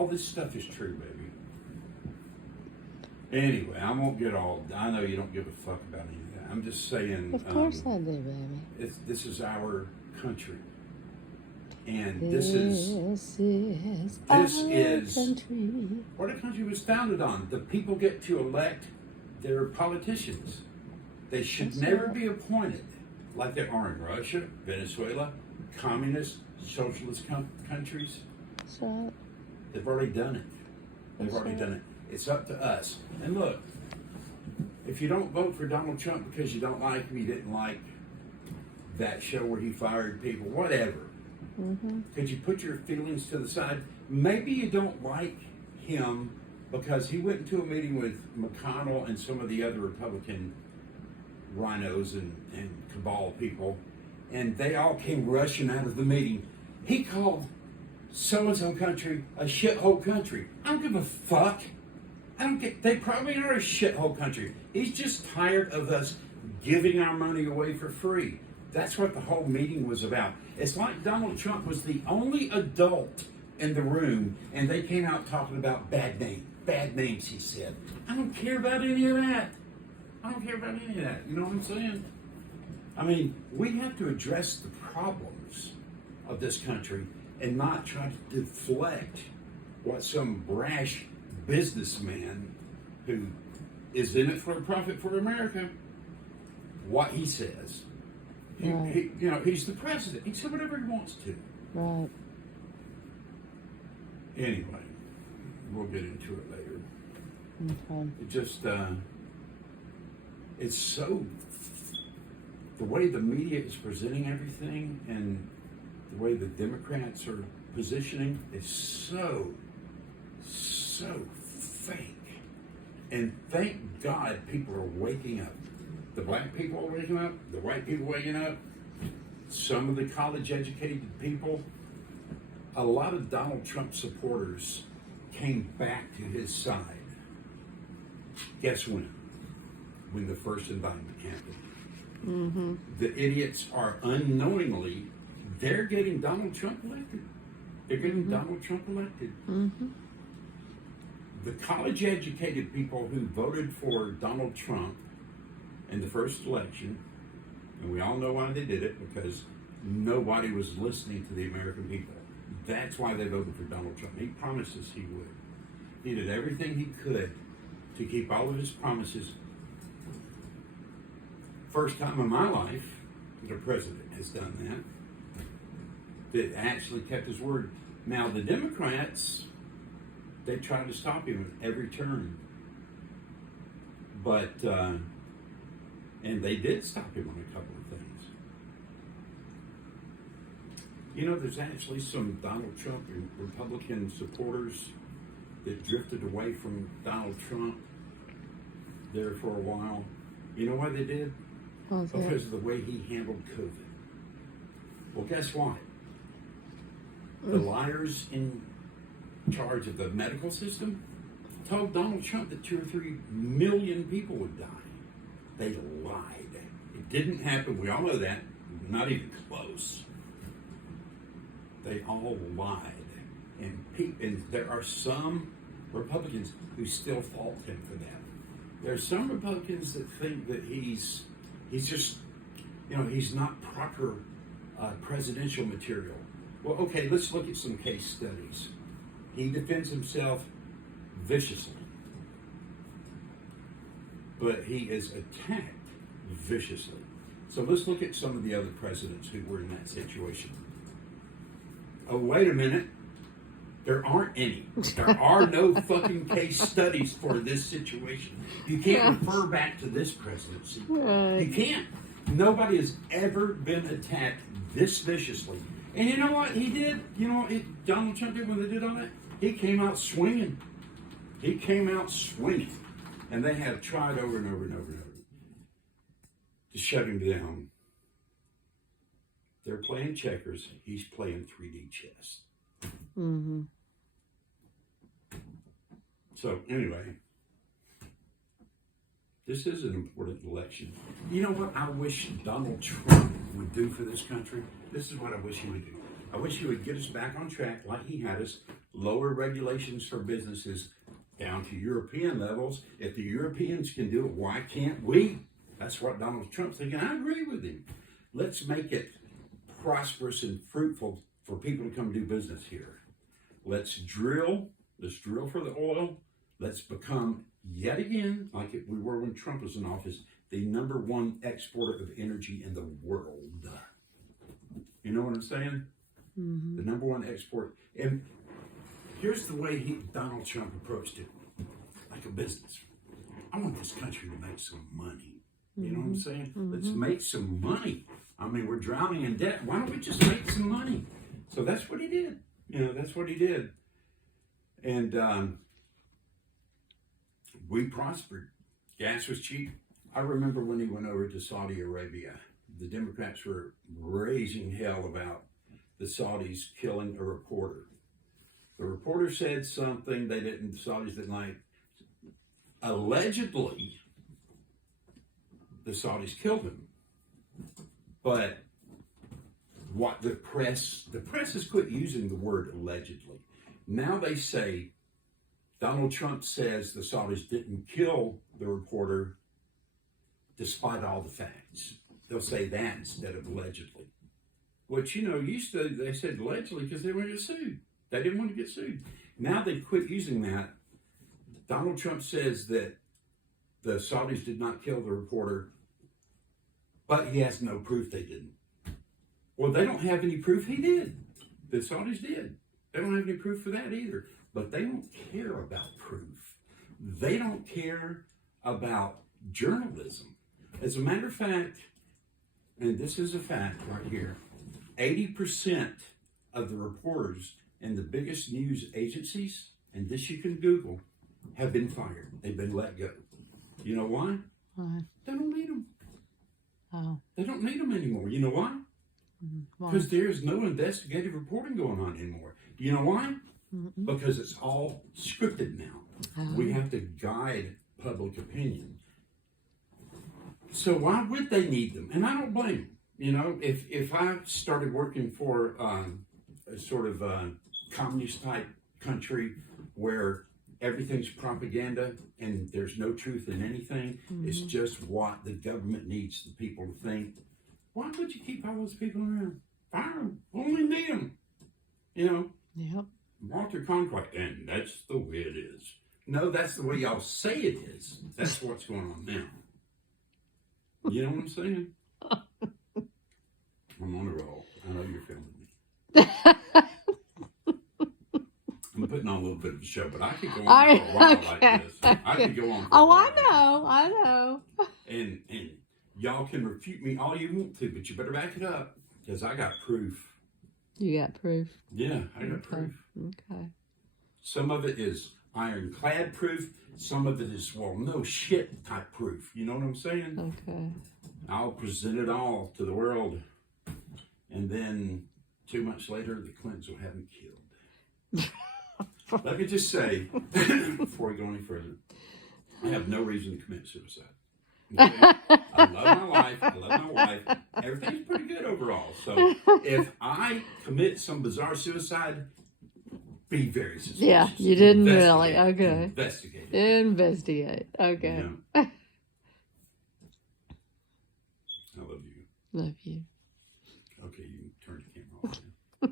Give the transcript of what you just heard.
all this stuff is true, baby. Anyway, I won't get all. I know you don't give a fuck about any of that. I'm just saying. Of course I do, baby. This is our country, and This is our country. what a country was founded on. The people get to elect their politicians. They should That's never right. be appointed like they are in Russia, Venezuela, communist, socialist countries. That's right. They've already done it. They've That's already right. done it. It's up to us. And look, if you don't vote for Donald Trump because you don't like him, you didn't like that show where he fired people, whatever. Mm-hmm. Could you put your feelings to the side? Maybe you don't like him because he went into a meeting with McConnell and some of the other Republican rhinos and cabal people, and they all came rushing out of the meeting. He called so-and-so country a shithole country. I don't give a fuck. I don't get. They probably are a shithole country. He's just tired of us giving our money away for free. That's what the whole meeting was about. It's like Donald Trump was the only adult in the room, and they came out talking about bad names, he said. I don't care about any of that. I don't care about any of that. You know what I'm saying? I mean, we have to address the problems of this country and not try to deflect what some brash businessman who is in it for a profit for America, what he says. Right. He's the president. He said whatever he wants to. Right. Anyway, we'll get into it later. Okay. It just, it's so, the way the media is presenting everything and the way the Democrats are positioning is so fake. And thank God people are waking up. The black people are waking up, the white people waking up, some of the college-educated people. A lot of Donald Trump supporters came back to his side. Guess when? When the first indictment happened. Mm-hmm. The idiots are unknowingly, they're getting Donald Trump elected. They're getting Donald Trump elected. Mm-hmm. The college-educated people who voted for Donald Trump in the first election, and we all know why they did it, because nobody was listening to the American people. That's why they voted for Donald Trump. He promised us he would. He did everything he could to keep all of his promises. First time in my life that a president has done that actually kept his word. Now, the Democrats, they tried to stop him at every turn. But, and they did stop him on a couple of things. You know, there's actually some Donald Trump and Republican supporters that drifted away from Donald Trump there for a while. You know why they did? Because of the way he handled COVID. Well, guess what? The liars in charge of the medical system told Donald Trump that 2 or 3 million people would die. They lied. It didn't happen. We all know that. Not even close. They all lied. And there are some Republicans who still fault him for that. There are some Republicans that think that he's just, he's not proper presidential material. Well, okay, let's look at some case studies. He defends himself viciously, but he is attacked viciously. So let's look at some of the other presidents who were in that situation. Oh, wait a minute. There aren't any. There are no fucking case studies for this situation. You can't refer back to this presidency. Right. You can't. Nobody has ever been attacked this viciously. And you know what he did? You know what Donald Trump did when they did all that? He came out swinging. He came out swinging. And they have tried over and over and over and over to shut him down. They're playing checkers. He's playing 3D chess. Mm-hmm. So anyway, this is an important election. You know what I wish Donald Trump would do for this country? This is what I wish he would do. I wish he would get us back on track like he had us lower regulations for businesses down to European levels. If the Europeans can do it, why can't we? That's what Donald Trump's thinking. I agree with him. Let's make it prosperous and fruitful for people to come do business here. Let's drill for the oil. Let's become, yet again, like we were when Trump was in office, the #1 exporter of energy in the world. You know what I'm saying? Mm-hmm. The #1 export. And here's the way Donald Trump approached it, like a business. I want this country to make some money. You know what I'm saying? Mm-hmm. Let's make some money. I mean, we're drowning in debt. Why don't we just make some money? So that's what he did. You know, that's what he did. And we prospered. Gas was cheap. I remember when he went over to Saudi Arabia, the Democrats were raising hell about the Saudis killing a reporter. The reporter said something the Saudis didn't like. Allegedly, the Saudis killed him. But what the press has quit using the word allegedly. Now they say Donald Trump says the Saudis didn't kill the reporter despite all the facts. They'll say that instead of allegedly. Which, you know, they said allegedly because they wanted to get sued. They didn't want to get sued. Now they quit using that. Donald Trump says that the Saudis did not kill the reporter, but he has no proof they didn't. Well, they don't have any proof he did. The Saudis did. They don't have any proof for that either. But they don't care about proof. They don't care about journalism. As a matter of fact, and this is a fact right here, 80% of the reporters in the biggest news agencies, and this you can Google, have been fired. They've been let go. You know why? Why? They don't need them. Oh. They don't need them anymore. You know why? Why? Because there's no investigative reporting going on anymore. Do you know why? Mm-mm. Because it's all scripted now. Oh. We have to guide public opinion. So why would they need them? And I don't blame them. You know, if I started working for a sort of communist type country where everything's propaganda and there's no truth in anything, it's just what the government needs the people to think. Why would you keep all those people around? Fire them. Only need them. You know? Yep. Walter Cronkite, and that's the way it is. No, that's the way y'all say it is. That's what's going on now. You know what I'm saying? I'm on a roll. I know you're filming me. I'm putting on a little bit of a show, but I could go on for a while like this. I could go on for a while. I know. And y'all can refute me all you want to, but you better back it up, because I got proof. You got proof. Yeah, I got proof. Okay. Some of it is ironclad proof. Some of it is, well, no shit type proof. You know what I'm saying? Okay. I'll present it all to the world. And then 2 months later, the Clintons will have me killed. Let me just say, before we go any further, I have no reason to commit suicide. Okay? I love my life. I love my wife. Everything's pretty good overall. So if I commit some bizarre suicide, be very suspicious. Yeah, you didn't really. Investigate. Okay. Investigate. Investigate. Okay. You know? I love you. Love you.